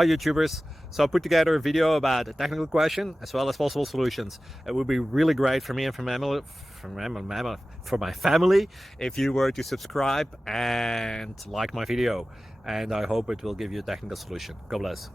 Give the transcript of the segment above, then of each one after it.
Hi YouTubers! So I put together a video about a technical question as well as possible solutions. It would be really great for me and for my family if you were to subscribe and like my video, and I hope it will give you a technical solution. God bless.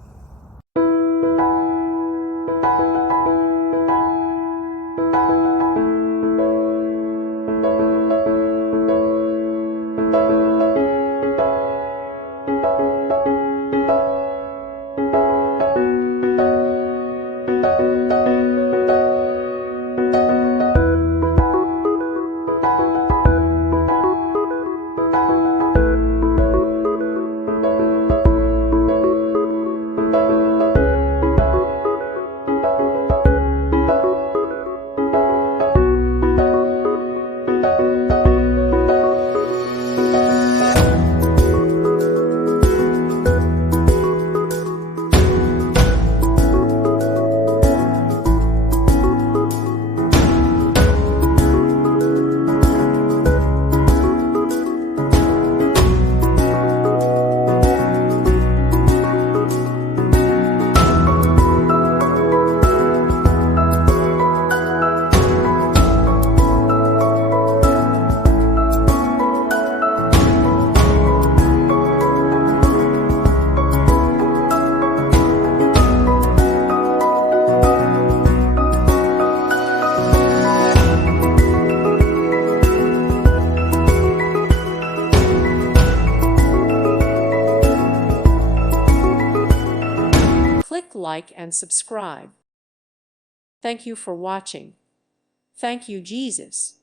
Click like and subscribe. Thank you for watching. Thank you, Jesus.